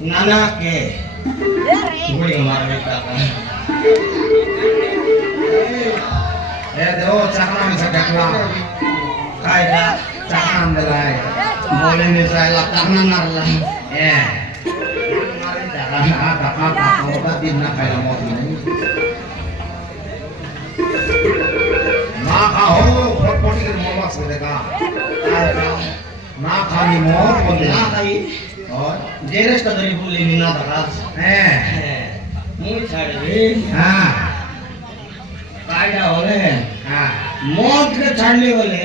नाना के गोली मारने का देखो चकना में से टकला कायदा चकना में लाए बोले में saya lakana narla होता दिन ना खाएगा मौत नहीं ना खाओ फटफटी के मोबाइल से देखा ना खानी मोर बोले ना खाई और जेरेस का दरी बोले मीना दराज मुझे छाड़ दे हाँ कायदा होले हाँ मौत के छाड़ने वाले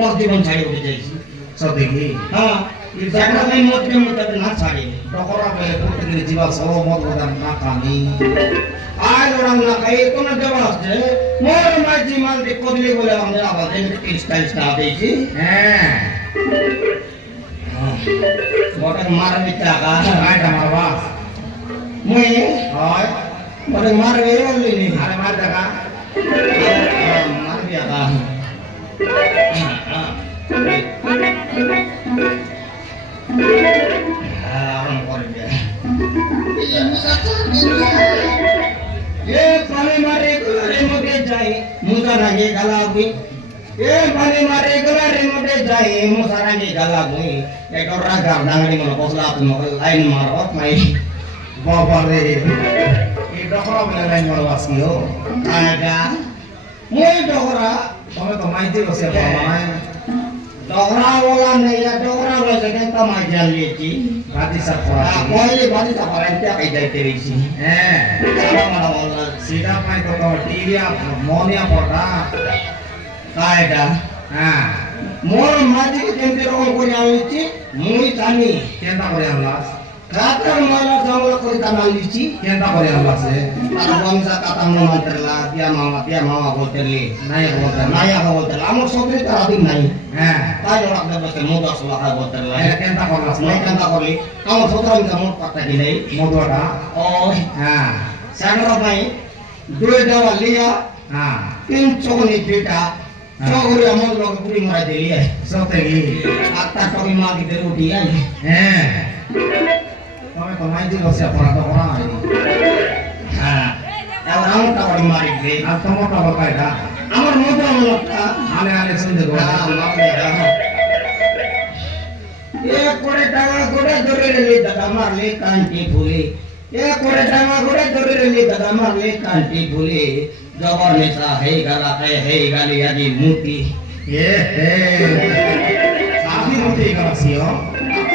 मौत जीवन छाड़ी उठ जाएगी सब देखी हाँ इस जगह में मौत के मुताबिक ना छाड़ी डॉक्टर पे पुट के जीवा सो मौत को ना खानी आज orang nak kaya itu nak jawab je, mau maji mal di kodli boleh orang apa jadi kristal staf ini, orang marah bicara kan, ada marah, mui, oi, orang marah berapa ini, ada marah tak? marah biasa, orang korban. ये पानी मारे गले मोटे जाए मुसा रंगे गला हुई ये पानी मारे गले मोटे जाए मुसा रंगे गला हुई ये डोरा गार डांगरी मन पोसला तुम लाइन मारो माई बाबा रे ये डॉक्टर में लाइन मारो वासियो आएगा मुझे डोरा तुम्हें तो माइती को से बाबा डोरा वाला नहीं है डोरा वाला जगह तो माई जान लीची बाती सब पड़ा कोई बात तो पर क्या कह देते वैसी सारा मारा वाला सीधा माई को तो टीवी मोनिया पड़ा कायदा हाँ मोर माजी के केंद्र रोग को जाऊँगी मुई तानी केंदा करे अल्लाह रातर माला जंगल को तानाल लीची केंदा करे अल्लाह से तारा वंशा कथा मंत्र ला पिया मामा बोलते ले नहीं बोलता नाया बोलते ला आमर सोचले तारा दिन नहीं हाँ काय जोड़ा अपने बच्चे मोदा सुलाहा बोलते ला ये केंदा करे नहीं कंदा करली आमर सोचरा इनका मोट पट्टा की नहीं मोदोड़ा और हाँ सांगरा भाई दो दवा लिया हाँ तीन चोगनी पीटा चोगरी अमर लोग पूरी मरा दे लिया सोते की आता टोकी मार की दे रोटी है हैं तुम्हें तो माइती को से पड़ा तो पड़ा है हाँ अब राम का बड़ी मारी दे अब तो मोटा बकाई था अमर मोदा मोटा आले आले सुन देखो ये कोड़े टांगा कोड़े दोरे ले दादा मार ले कांटी फूले ये कोड़े टांगा कोड़े दोरे ले दादा मार ले कांटी फूले जबर में सा है गाली आदि मूर्ति ये साथी मोटी का वासियो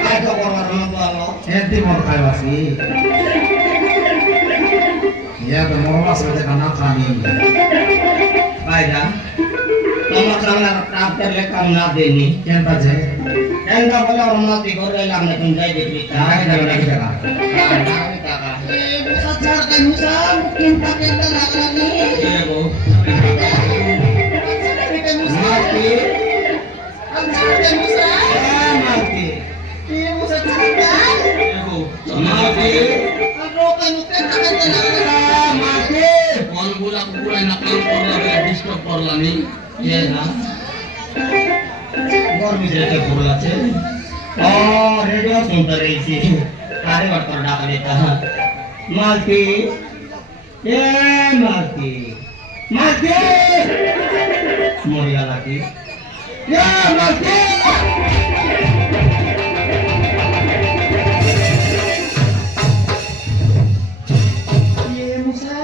काय तो परवार न बोलो एंटी मोट खाई वासी ये तो मोरवा से खाना खानी कायदा नमक संगना प्राप्त ले काम ना देनी केंदा जे एंदा बोला उन्नति गोरे लाने तुम जाय देखली काय जगह नहीं जगह Musa charga Musa mungkin pakai tenaga ni. ये वो Mati. Charga Musa. मारती Iya Musa charga. ये वो मारती Ano kan mungkin pakai tenaga. मारती कौन बोला पूरा नकल कर रहा है डिस्टर्ब कर लानी ये ना गर्मी से तो बोला थे और रेडियो सुनता रही थी अरे बात कर डाल देता मालती ये मालती मालती मोरिया लाती ये मालती Iya Musa.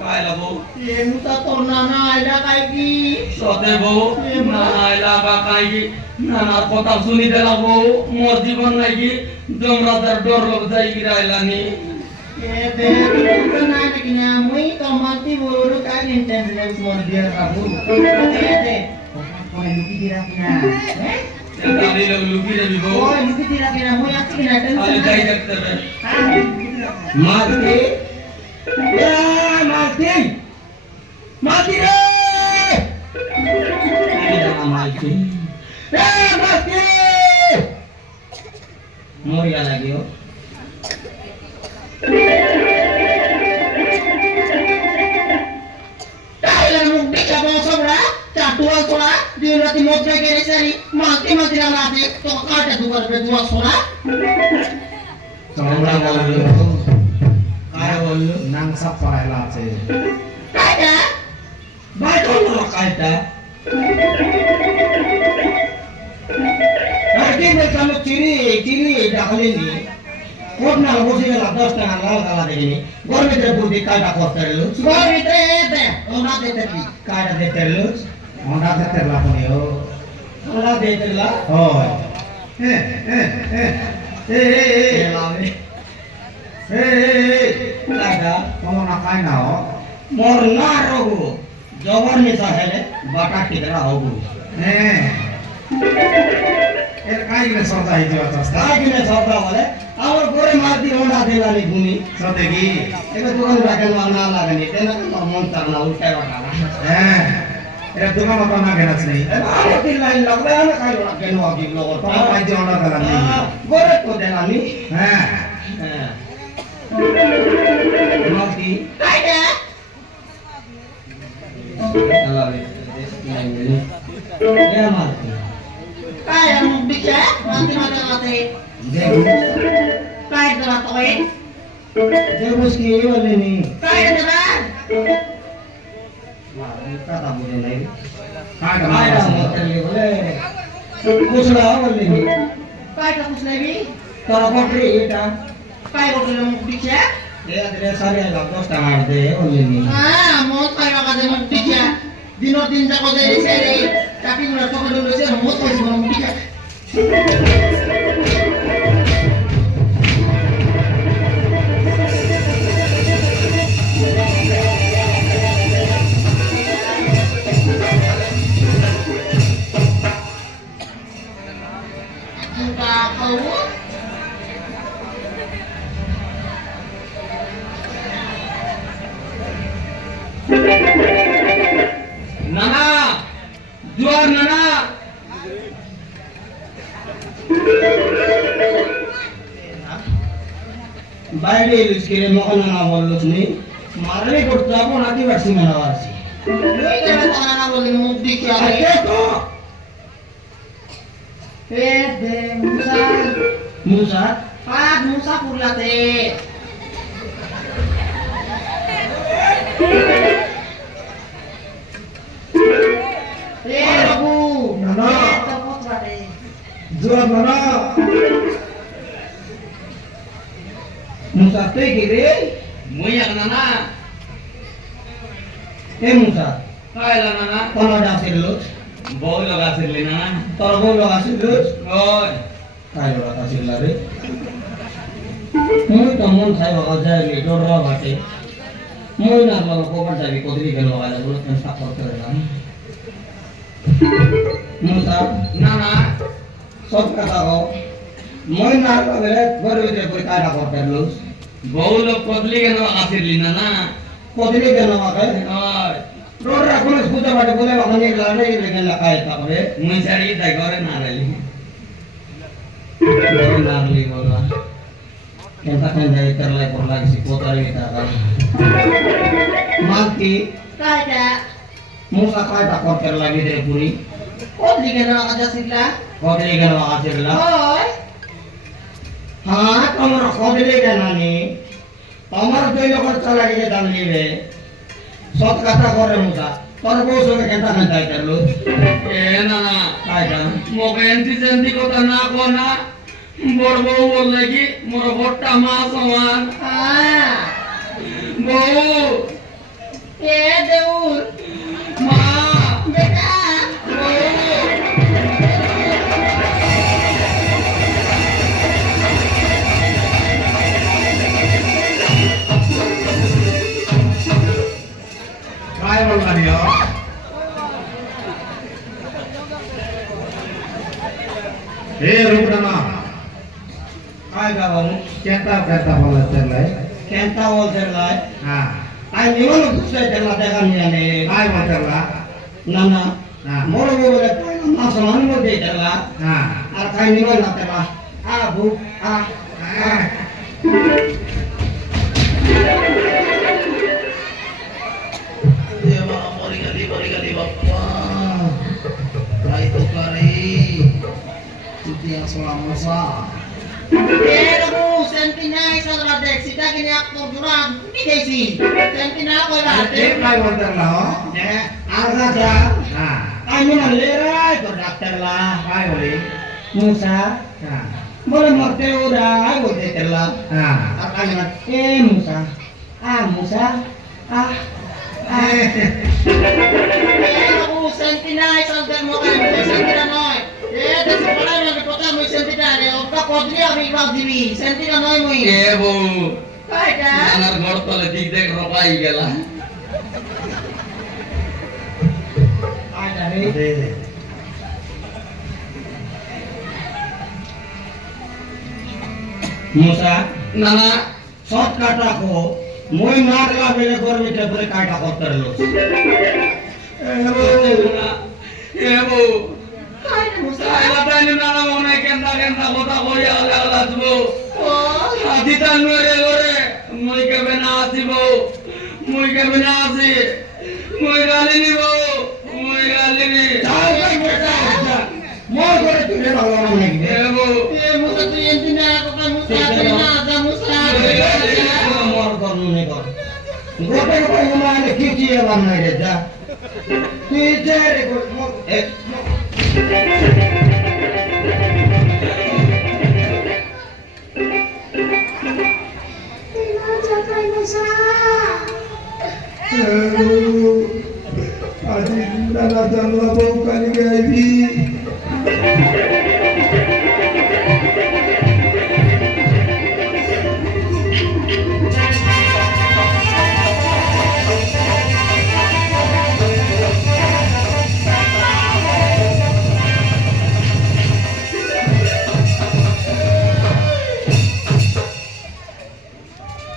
काय लगो Iya Musa tornana ada kaiki. সতে বউ নানা এলাকা কাইকি নানার কথা শুনি দেলা বউ মোর জীবন নাকি জমরাদার ডর লোক যাই গিরাইলানি Iya deh. Kena kena mui tomati buru kan intens mau dia kabu. Iya deh. Kau lupi tidak kena. গাড়ি লোক লুকি যাবি বউ Oh lupi tidak kena mui aku kena আরে যাই tension. দেখতে হবে মালতি এ মালতি মালতি রে এই জানা মালতি এ মালতি মরিয়া লাগিও Thailand mukti ka ba sobra? Tatuan sola, di rati mo kay kere sari, mati mati na natin, to ka ta dugar be duwa sola. चौड़ा बोललो काय बोललो नांग सपायला আছে कायटा बायको ना कायटा আজকে বেচানো চিনি ডাকলেনি কোট না বসে গেল 10 টাকা লাল কালা দেখিনি গরমিতে বুদ্ধি কাটা করতে এলো গরমিতে দে ওনা দিতে কি কাটা দিতে এলো ওটা দিতে লাপনি ও ওনা দিতে লা হয় এ এ এ এ এ লাভে এ কাটা কোনো না খাই না ও মোর না রগু জবর নিসা হেলে বাটা কিদরা হগু হ্যাঁ এর কাইলে সদা হইছে অবস্থা কাইলে সদা বলে আমার ঘরে মারতি ওনা দেলানি ভূমি সতে কি এবার দোকান রাখেন না লাগেনি তেনা তোর মন তার না উল্টাই বাটা হ্যাঁ এর দোকান তো না গেনাছ নেই আমার কি লাইন লাগবে আমি খাই না কেন আগে লোক তো মাইজে ওনা গলা নেই ঘরে তো দেলানি হ্যাঁ হ্যাঁ মারতি কাইটা alabe ya marti Kaya mong bigya? Mati. Kaya na to eh? Debus ki wale ni Kaya na ba? kata bole nahi काय kaya करणार motor le bole kusla wale ni Kaya ka kuslebi? tara patri eta Kaya ko mong bigya? ya adre sari ala 10 টাকা de wale ni Mo kaya ka mong bigya? Din sa ko dahil sere. Tapi mo na to ko dulu siya, mo kaya mong bigya. nana juar nana বাইরে ইলুসকিরে মহল না বললো তুমি মারলে করতে যাবো নাকি বাসি মেলা আছে Hindi ka na na boli mong bigya. আরে তো Pwede, musa. মুসা Pag musa pulate. Pero, Nana. ito po trate. जुआ बना মুসা তুই কি রে মুই আর নানা এ মুসা Kaya nana, কোন ডাসের লোক bau laga sirli nana. তোর বউ লোক আসিল লোক Oi, কাই লোক আসিল না রে মুই তো মন খাই বাবা যাইলি ডর বাটে মুই না বাবা কবার যাবি কদরি গেল বাবা বলে কেন সাপ করতে না মুসা nana, সব কথা কও মুই না বাবা ঘরে ভিতরে কই কাটা করতে লোক bau lo podli kan laga sirli nana. কদরি গেল বাবা Oi, ডর রাখুন খুঁজে বাটে বলে বাবা নিয়ে গেলে লেগে লাগাই তারপরে mui cari tak gore narali. Dari narli bola. Kita kan dari terlai por lagi si kota kita kan. Mati Kaya, musa kai tak kotor lagi dari puri. pwede ka na kada sila. Kodri kan wakasir lah. Hoy, Ha, kamar kodri kan nani. Kamar tuh yang kerja lagi ke dalam live. Sot kata kore musa. Tor bos ke kita kan tay terus. Eh nana, Kai kan. mau ganti janti kota na ko na. Bor bau bol lagi, moro botta ma saman. Bau, pwede ur. ma, Beka. काय बोलला नी हो हे रुपडना Kai kamu. केता बोलत चललाय Kenta wal terlai. हा Ai ni mana pusat terlai tekan ni ane. काय बोलतला Nana. हा Moro boleh masa mana mau dia terlai. हा Arkai ni mana terlai. Abu, ah. देवा मरी गली बाप्पा काय तो करे तुझी असला मोसा Pero mo, saan sentinay sa radek, sita kini aktor durang, hindi kasi. Sentina ko Ada lahat. tip lah water lah. Ya, arsa Nah, kami nalera itu dokter lah. apa boleh? Musa, Nah, boleh mati udah, aku lah. nah. Kami Musa, Musa, Ako, sentinay sa mo kayo, sentina noy. Dito sa pala nang ipota mo sentina, o ka podri ang ikaw dibi, sentina noy mo কে বউ Kaya ka? নানার ঘর তলে দিক দেখ রপাই গেলা Ada ni. Boleh. Musa, নানা shortcut aku. Moi marla bele korbe te bole kaita kotter lo. এ বউ Kaya na mo sa. সাইলা তাইনি নানা মনে কেন্দা কেন্দা কথা কই আলা আলা যাবো Oh, আদিতা নরে ওরে মই কেবে না আসিব মই কেবে না আসি মই গালি নিব মই গালি নি Jauh kan mereka. Mau kore tu dia bawa nama lagi. এ বউ mo sa sentina ako ka mo sa tinada mo sa. Mau kor nune kor. Gote ko pa yung mga kichi ya bang na dia. Kichi re ko mo Adik nana jangan bau kali gaji.